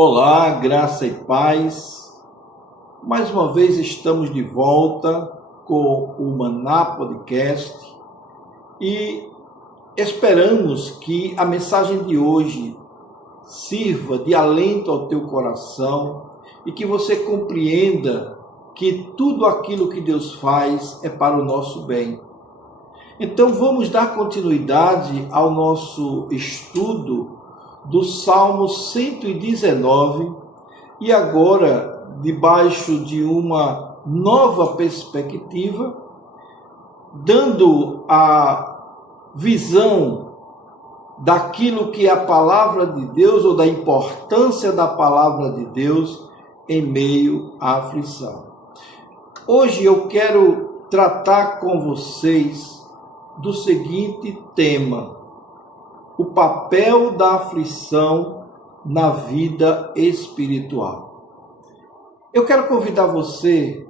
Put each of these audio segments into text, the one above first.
Olá, graça e paz. Mais uma vez estamos de volta com o Maná Podcast e esperamos que a mensagem de hoje sirva de alento ao teu coração e que você compreenda que tudo aquilo que Deus faz é para o nosso bem. Então vamos dar continuidade ao nosso estudo do Salmo 119 e agora, debaixo de uma nova perspectiva, dando a visão daquilo que é a palavra de Deus ou da importância da palavra de Deus em meio à aflição. Hoje eu quero tratar com vocês do seguinte tema: o papel da aflição na vida espiritual. Eu quero convidar você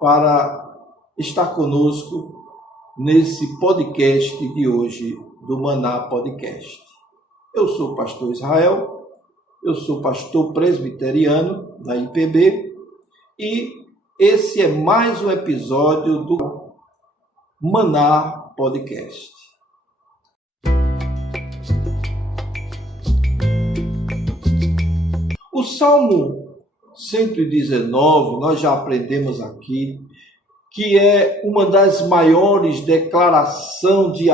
para estar conosco nesse podcast de hoje do Maná Podcast. Eu sou o pastor Israel, eu sou pastor presbiteriano da IPB e esse é mais um episódio do Maná Podcast. O Salmo 119, nós já aprendemos aqui, que é uma das maiores declarações de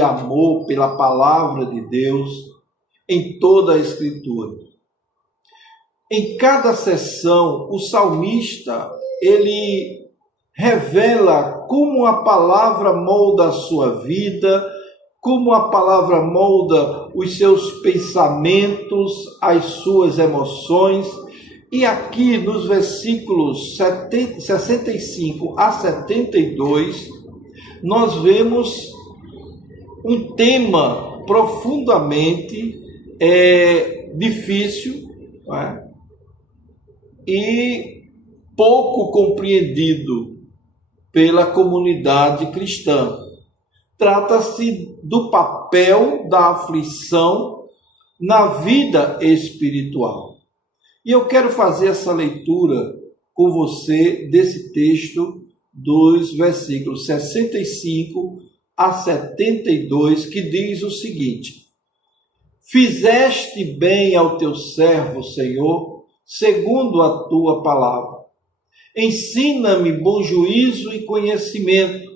amor pela palavra de Deus em toda a Escritura. Em cada sessão, o salmista, ele revela como a palavra molda a sua vida, como a palavra molda os seus pensamentos, as suas emoções. E aqui nos versículos 65 a 72, nós vemos um tema profundamente difícil, não é? E pouco compreendido pela comunidade cristã. Trata-se do papel da aflição na vida espiritual. E eu quero fazer essa leitura com você desse texto dos versículos 65 a 72, que diz o seguinte: Fizeste bem ao teu servo, Senhor, segundo a tua palavra. Ensina-me bom juízo e conhecimento,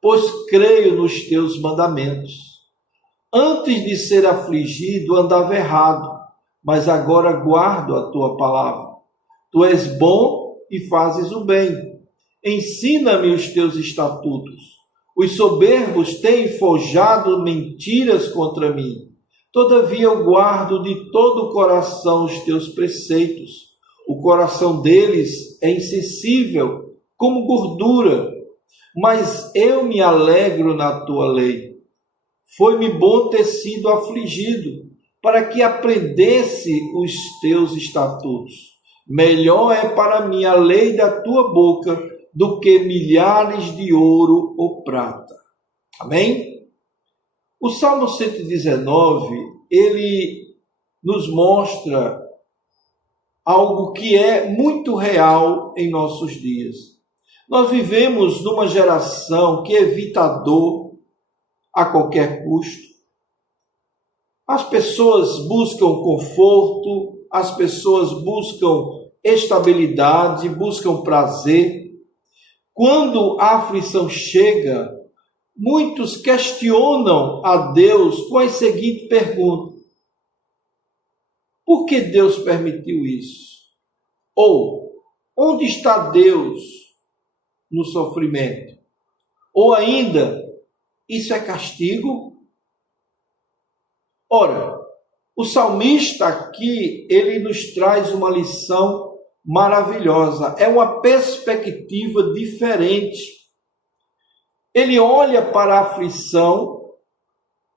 pois creio nos teus mandamentos. Antes de ser afligido, andava errado, mas agora guardo a tua palavra. Tu és bom e fazes o bem. Ensina-me os teus estatutos. Os soberbos têm forjado mentiras contra mim. Todavia eu guardo de todo o coração os teus preceitos. O coração deles é insensível como gordura, mas eu me alegro na tua lei. Foi-me bom ter sido afligido, para que aprendesse os teus estatutos. Melhor é para mim a lei da tua boca do que milhares de ouro ou prata. Amém? O Salmo 119, ele nos mostra algo que é muito real em nossos dias. Nós vivemos numa geração que evita a dor a qualquer custo. As pessoas buscam conforto, as pessoas buscam estabilidade, buscam prazer. Quando a aflição chega, muitos questionam a Deus com a seguinte pergunta: por que Deus permitiu isso? Ou, onde está Deus no sofrimento? Ou ainda, isso é castigo? Ora, o salmista aqui, ele nos traz uma lição maravilhosa. É uma perspectiva diferente. Ele olha para a aflição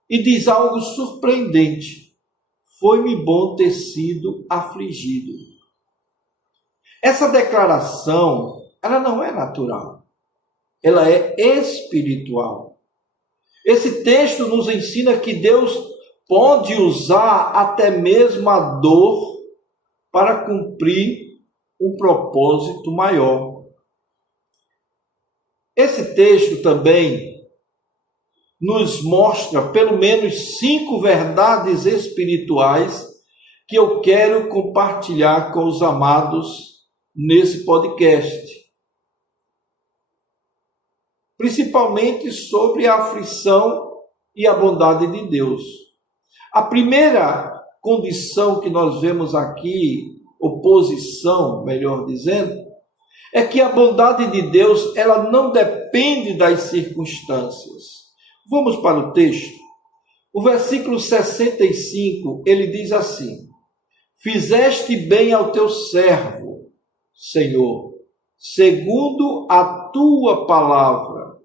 e diz algo surpreendente: foi-me bom ter sido afligido. Essa declaração, ela não é natural. Ela é espiritual. Esse texto nos ensina que Deus pode usar até mesmo a dor para cumprir um propósito maior. Esse texto também nos mostra pelo menos 5 verdades espirituais que eu quero compartilhar com os amados nesse podcast. Principalmente sobre a aflição e a bondade de Deus. A primeira condição que nós vemos aqui, oposição, melhor dizendo, é que a bondade de Deus, ela não depende das circunstâncias. Vamos para o texto. O versículo 65, ele diz assim: fizeste bem ao teu servo, Senhor, segundo a tua palavra.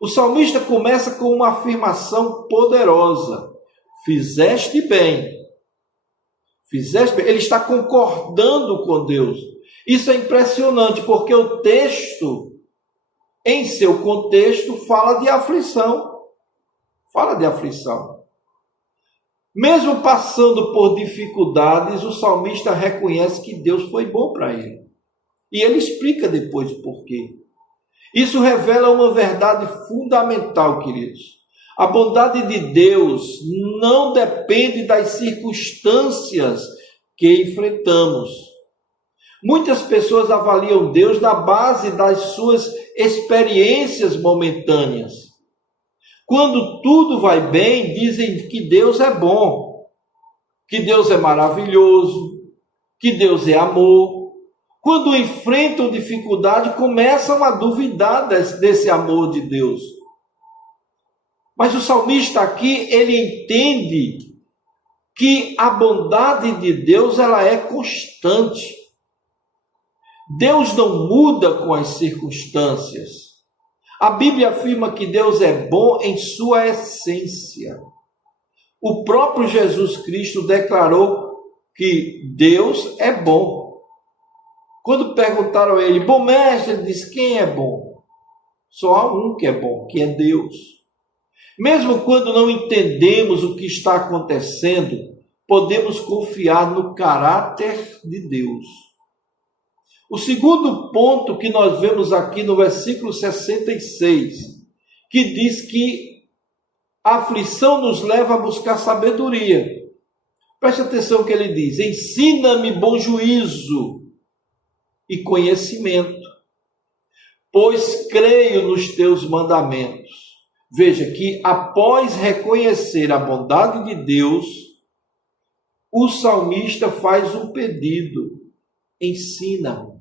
O salmista começa com uma afirmação poderosa. Fizeste bem. Fizeste bem. Ele está concordando com Deus. Isso é impressionante, porque o texto, em seu contexto, fala de aflição. Fala de aflição. Mesmo passando por dificuldades, o salmista reconhece que Deus foi bom para ele. E ele explica depois o porquê. Isso revela uma verdade fundamental, queridos. A bondade de Deus não depende das circunstâncias que enfrentamos. Muitas pessoas avaliam Deus na base das suas experiências momentâneas. Quando tudo vai bem, dizem que Deus é bom, que Deus é maravilhoso, que Deus é amor. Quando enfrentam dificuldade, começam a duvidar desse amor de Deus. Mas o salmista aqui, ele entende que a bondade de Deus, ela é constante. Deus não muda com as circunstâncias. A Bíblia afirma que Deus é bom em sua essência. O próprio Jesus Cristo declarou que Deus é bom. Quando perguntaram a ele, bom mestre, ele disse, quem é bom? Só há um que é bom, que é Deus. Mesmo quando não entendemos o que está acontecendo, podemos confiar no caráter de Deus. O segundo ponto que nós vemos aqui no versículo 66, que diz que a aflição nos leva a buscar sabedoria. Preste atenção que ele diz, ensina-me bom juízo e conhecimento, pois creio nos teus mandamentos. Veja que após reconhecer a bondade de Deus, o salmista faz um pedido, ensina-me.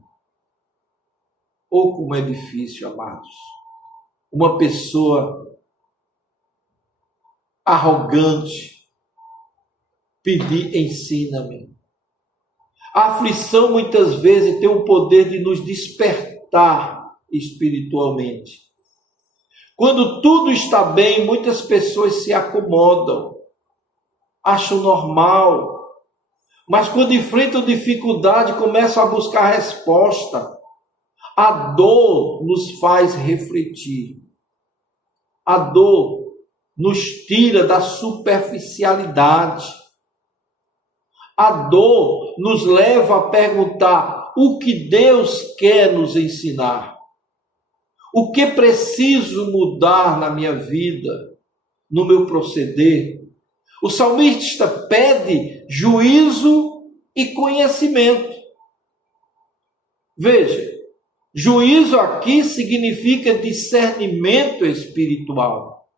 Oh, como é difícil, amados. Uma pessoa arrogante pedir, ensina-me. A aflição muitas vezes tem o poder de nos despertar espiritualmente. Quando tudo está bem, muitas pessoas se acomodam, acham normal. Mas quando enfrentam dificuldade, começam a buscar resposta. A dor nos faz refletir. A dor nos tira da superficialidade. A dor nos leva a perguntar o que Deus quer nos ensinar. O que preciso mudar na minha vida, no meu proceder? O salmista pede juízo e conhecimento. Veja, juízo aqui significa discernimento espiritual.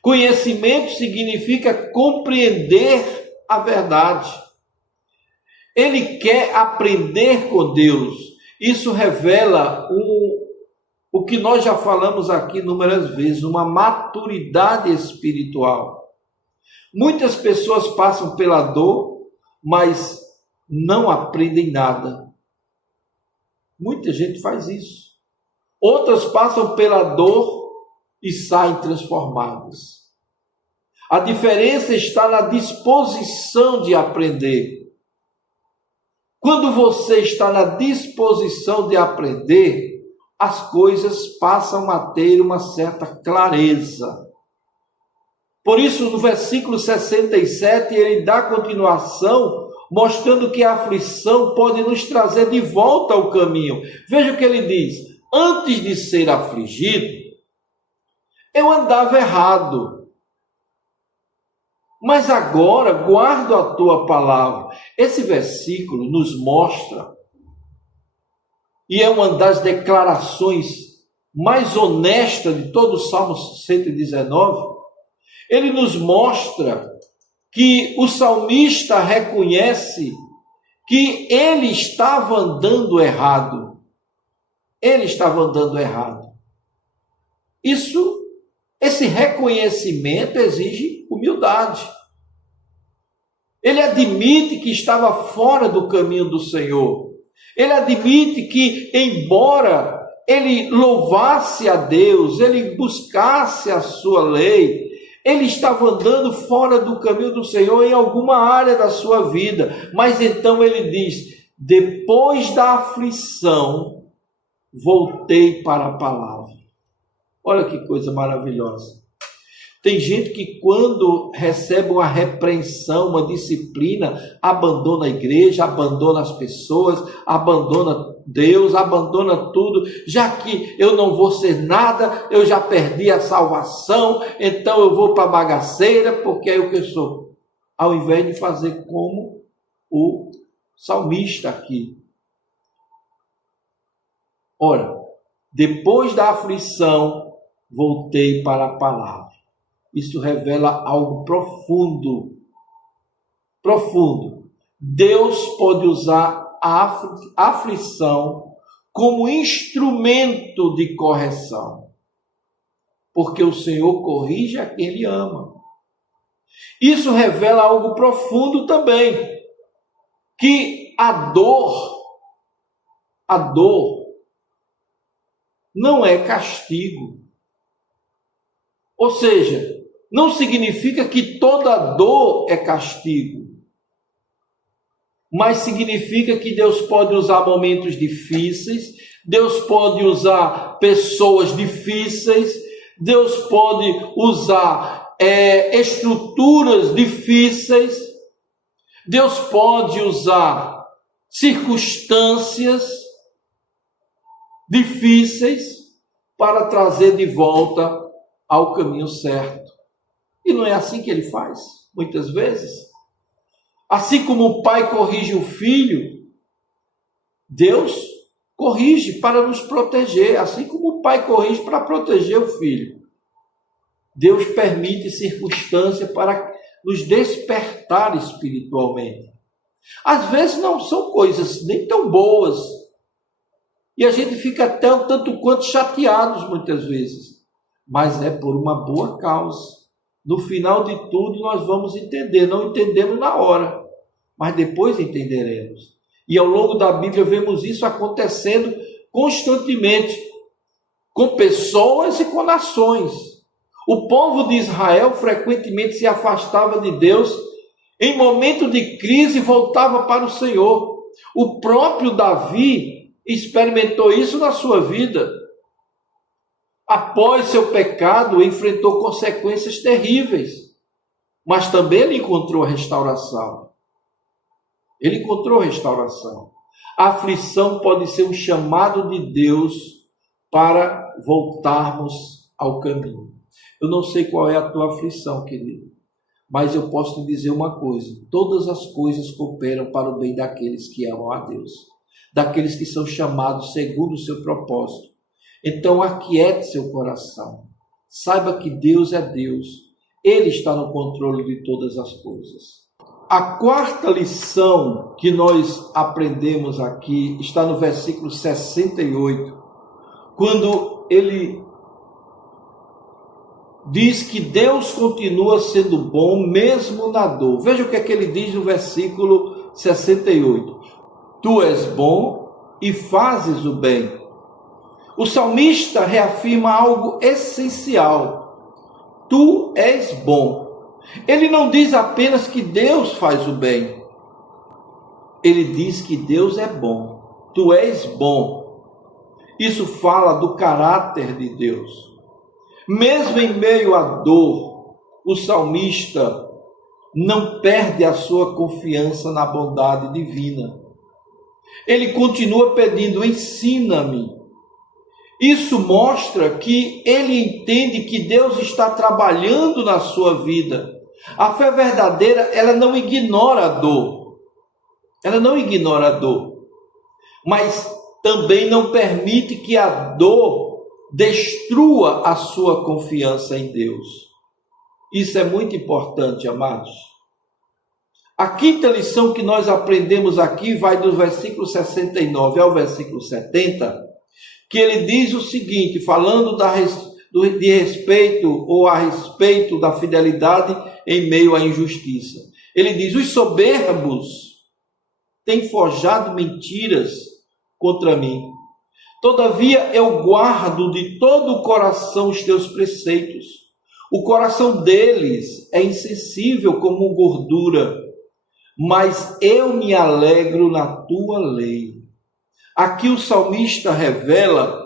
Conhecimento significa compreender a verdade. Ele quer aprender com Deus. Isso revela o que nós já falamos aqui inúmeras vezes, uma maturidade espiritual. Muitas pessoas passam pela dor, mas não aprendem nada. Muita gente faz isso. Outras passam pela dor e saem transformadas. A diferença está na disposição de aprender. Quando você está na disposição de aprender, as coisas passam a ter uma certa clareza. Por isso, no versículo 67, ele dá continuação, mostrando que a aflição pode nos trazer de volta ao caminho. Veja o que ele diz: antes de ser afligido, eu andava errado, mas agora guardo a tua palavra. Esse versículo nos mostra, e é uma das declarações mais honestas de todo o Salmo 119, ele nos mostra que o salmista reconhece que ele estava andando errado. Ele estava andando errado. Esse reconhecimento exige humildade. Ele admite que estava fora do caminho do Senhor. Ele admite que, embora ele louvasse a Deus, ele buscasse a sua lei, ele estava andando fora do caminho do Senhor em alguma área da sua vida. Mas então ele diz: depois da aflição, voltei para a palavra. Olha que coisa maravilhosa. Tem gente que, quando recebe uma repreensão, uma disciplina, abandona a igreja, abandona as pessoas, abandona Deus, abandona tudo. Já que eu não vou ser nada, eu já perdi a salvação, então eu vou para a bagaceira, porque é o que eu sou. Ao invés de fazer como o salmista aqui. Ora, depois da aflição, voltei para a palavra. Isso revela algo profundo. Profundo. Deus pode usar a aflição como instrumento de correção. Porque o Senhor corrige a quem Ele ama. Isso revela algo profundo também. Que a dor não é castigo. Ou seja, não significa que toda dor é castigo, mas significa que Deus pode usar momentos difíceis, Deus pode usar pessoas difíceis, Deus pode usar estruturas difíceis, Deus pode usar circunstâncias difíceis para trazer de volta ao caminho certo. E não é assim que ele faz, muitas vezes. Assim como o pai corrige o filho, Deus corrige para nos proteger, assim como o pai corrige para proteger o filho. Deus permite circunstâncias para nos despertar espiritualmente. Às vezes não são coisas nem tão boas, e a gente fica até um tanto quanto chateados muitas vezes. Mas é por uma boa causa. No final de tudo nós vamos entender. Não entendemos na hora, mas depois entenderemos. E ao longo da Bíblia vemos isso acontecendo constantemente, com pessoas e com nações. O povo de Israel frequentemente se afastava de Deus, em momento de crise voltava para o Senhor. O próprio Davi experimentou isso na sua vida. Após seu pecado, enfrentou consequências terríveis, mas também ele encontrou restauração. Ele encontrou restauração. A aflição pode ser um chamado de Deus para voltarmos ao caminho. Eu não sei qual é a tua aflição, querido, mas eu posso te dizer uma coisa: todas as coisas cooperam para o bem daqueles que amam a Deus, daqueles que são chamados segundo o seu propósito. Então aquiete seu coração, saiba que Deus é Deus, Ele está no controle de todas as coisas. A quarta lição que nós aprendemos aqui está no versículo 68, quando ele diz que Deus continua sendo bom mesmo na dor. Veja o que é que ele diz no versículo 68. Tu és bom e fazes o bem. O salmista reafirma algo essencial. Tu és bom. Ele não diz apenas que Deus faz o bem. Ele diz que Deus é bom. Tu és bom. Isso fala do caráter de Deus. Mesmo em meio à dor, o salmista não perde a sua confiança na bondade divina. Ele continua pedindo: ensina-me. Isso mostra que ele entende que Deus está trabalhando na sua vida. A fé verdadeira, ela não ignora a dor. Ela não ignora a dor. Mas também não permite que a dor destrua a sua confiança em Deus. Isso é muito importante, amados. A quinta lição que nós aprendemos aqui vai do versículo 69 ao versículo 70, que ele diz o seguinte, falando de respeito ou a respeito da fidelidade em meio à injustiça. Ele diz: os soberbos têm forjado mentiras contra mim. Todavia eu guardo de todo o coração os teus preceitos. O coração deles é insensível como gordura, mas eu me alegro na tua lei. Aqui o salmista revela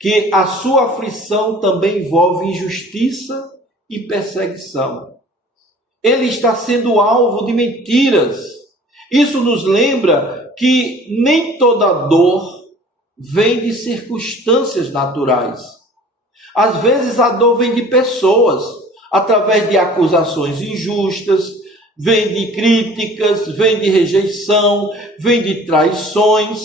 que a sua aflição também envolve injustiça e perseguição. Ele está sendo alvo de mentiras. Isso nos lembra que nem toda dor vem de circunstâncias naturais. Às vezes a dor vem de pessoas, através de acusações injustas, vem de críticas, vem de rejeição, vem de traições.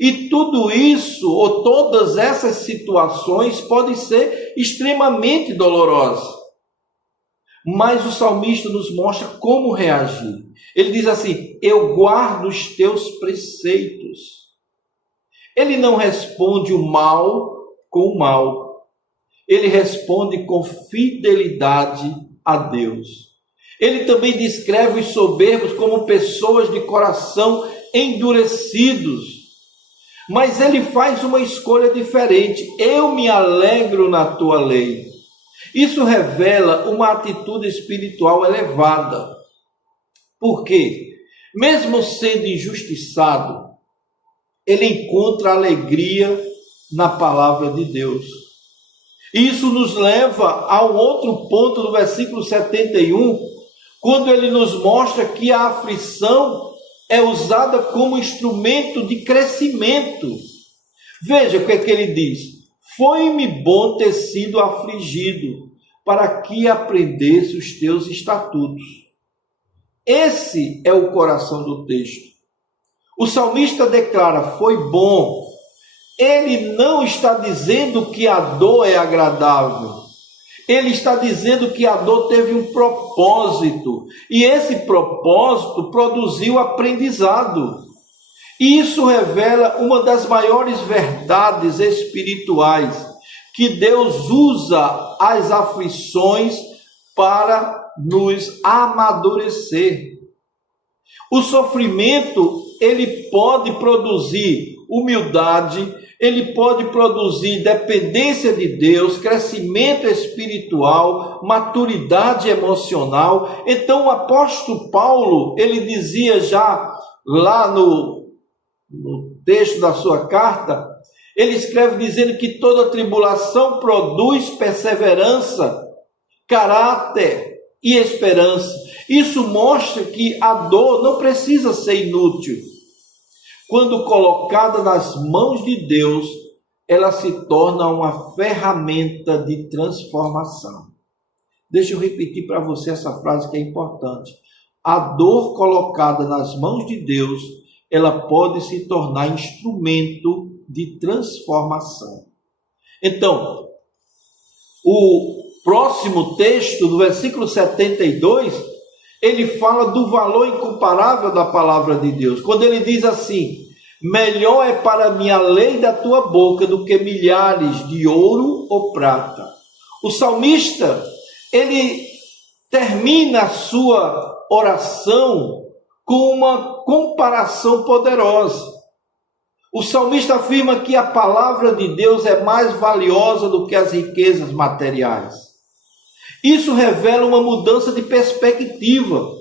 E tudo isso, ou todas essas situações, podem ser extremamente dolorosas. Mas o salmista nos mostra como reagir. Ele diz assim: eu guardo os teus preceitos. Ele não responde o mal com o mal. Ele responde com fidelidade a Deus. Ele também descreve os soberbos como pessoas de coração endurecidos. Mas ele faz uma escolha diferente. Eu me alegro na tua lei. Isso revela uma atitude espiritual elevada. Por quê? Mesmo sendo injustiçado, ele encontra alegria na palavra de Deus. Isso nos leva ao outro ponto do versículo 71, quando ele nos mostra que a aflição é usada como instrumento de crescimento. Veja o que é que ele diz: foi-me bom ter sido afligido, para que aprendesse os teus estatutos. Esse é o coração do texto. O salmista declara: foi bom. Ele não está dizendo que a dor é agradável. Ele está dizendo que a dor teve um propósito, e esse propósito produziu aprendizado. E isso revela uma das maiores verdades espirituais, que Deus usa as aflições para nos amadurecer. O sofrimento, ele pode produzir humildade, ele pode produzir dependência de Deus, crescimento espiritual, maturidade emocional. Então o apóstolo Paulo, ele dizia já lá no texto da sua carta, ele escreve dizendo que toda tribulação produz perseverança, caráter e esperança. Isso mostra que a dor não precisa ser inútil. Quando colocada nas mãos de Deus, ela se torna uma ferramenta de transformação. Deixa eu repetir para você essa frase que é importante. A dor colocada nas mãos de Deus, ela pode se tornar instrumento de transformação. Então, o próximo texto, do versículo 72, ele fala do valor incomparável da palavra de Deus. Quando ele diz assim: melhor é para mim a lei da tua boca do que milhares de ouro ou prata. O salmista, ele termina a sua oração com uma comparação poderosa. O salmista afirma que a palavra de Deus é mais valiosa do que as riquezas materiais. Isso revela uma mudança de perspectiva.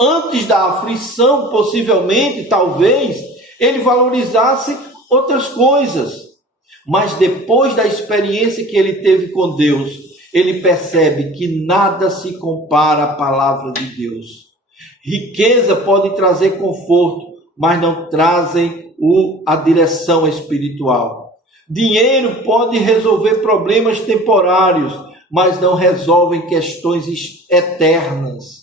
Antes da aflição, possivelmente, talvez, ele valorizasse outras coisas. Mas depois da experiência que ele teve com Deus, ele percebe que nada se compara à palavra de Deus. Riqueza pode trazer conforto, mas não trazem a direção espiritual. Dinheiro pode resolver problemas temporários, mas não resolvem questões eternas.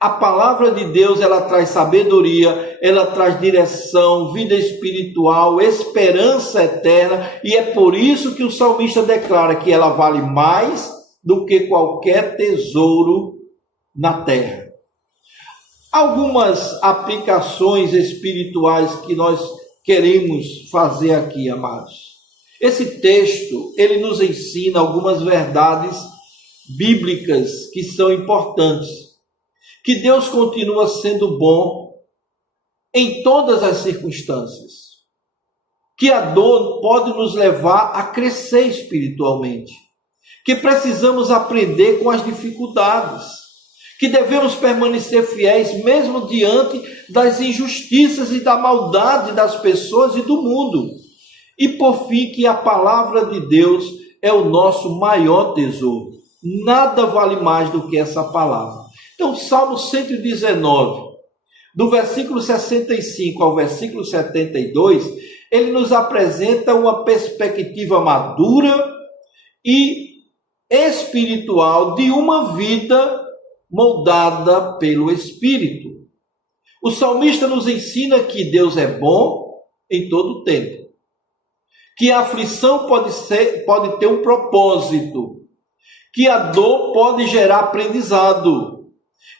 A palavra de Deus, ela traz sabedoria, ela traz direção, vida espiritual, esperança eterna, e é por isso que o salmista declara que ela vale mais do que qualquer tesouro na terra. Algumas aplicações espirituais que nós queremos fazer aqui, amados. Esse texto, ele nos ensina algumas verdades bíblicas que são importantes. Que Deus continua sendo bom em todas as circunstâncias. Que a dor pode nos levar a crescer espiritualmente. Que precisamos aprender com as dificuldades. Que devemos permanecer fiéis mesmo diante das injustiças e da maldade das pessoas e do mundo. E por fim, que a palavra de Deus é o nosso maior tesouro. Nada vale mais do que essa palavra. Então, Salmo 119, do versículo 65 ao versículo 72, ele nos apresenta uma perspectiva madura e espiritual de uma vida moldada pelo Espírito. O salmista nos ensina que Deus é bom em todo o tempo, que a aflição pode ter um propósito, que a dor pode gerar aprendizado,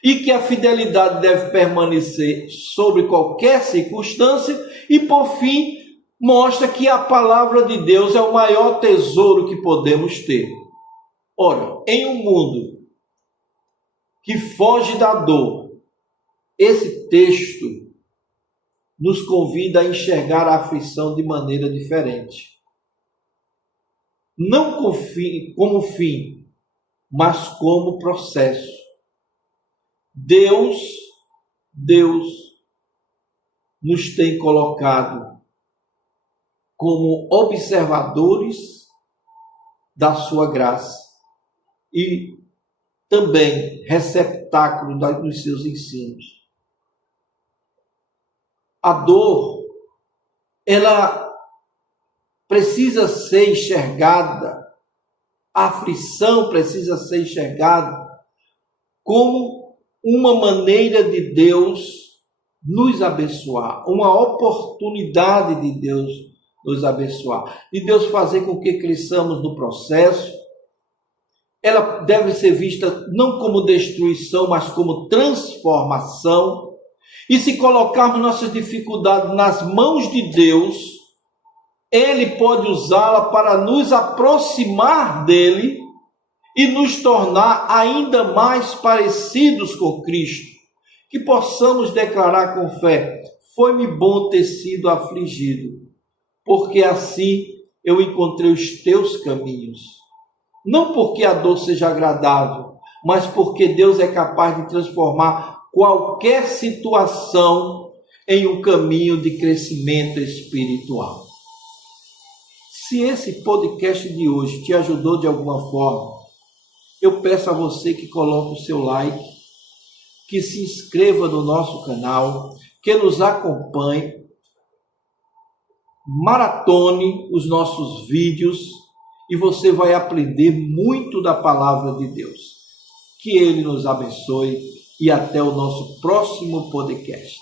e que a fidelidade deve permanecer sobre qualquer circunstância, e por fim, mostra que a palavra de Deus é o maior tesouro que podemos ter. Ora, em um mundo que foge da dor, esse texto nos convida a enxergar a aflição de maneira diferente. Não como fim, mas como processo. Deus nos tem colocado como observadores da sua graça e também receptáculo dos seus ensinos. A dor, ela precisa ser enxergada, a aflição precisa ser enxergada como uma maneira de Deus nos abençoar, uma oportunidade de Deus nos abençoar, de Deus fazer com que cresçamos no processo. Ela deve ser vista não como destruição, mas como transformação. E se colocarmos nossas dificuldades nas mãos de Deus, Ele pode usá-la para nos aproximar dEle e nos tornar ainda mais parecidos com Cristo. Que possamos declarar com fé: foi-me bom ter sido afligido, porque assim eu encontrei os teus caminhos. Não porque a dor seja agradável, mas porque Deus é capaz de transformar qualquer situação em um caminho de crescimento espiritual. Se esse podcast de hoje te ajudou de alguma forma, eu peço a você que coloque o seu like, que se inscreva no nosso canal, que nos acompanhe, maratone os nossos vídeos e você vai aprender muito da palavra de Deus. Que Ele nos abençoe e até o nosso próximo podcast.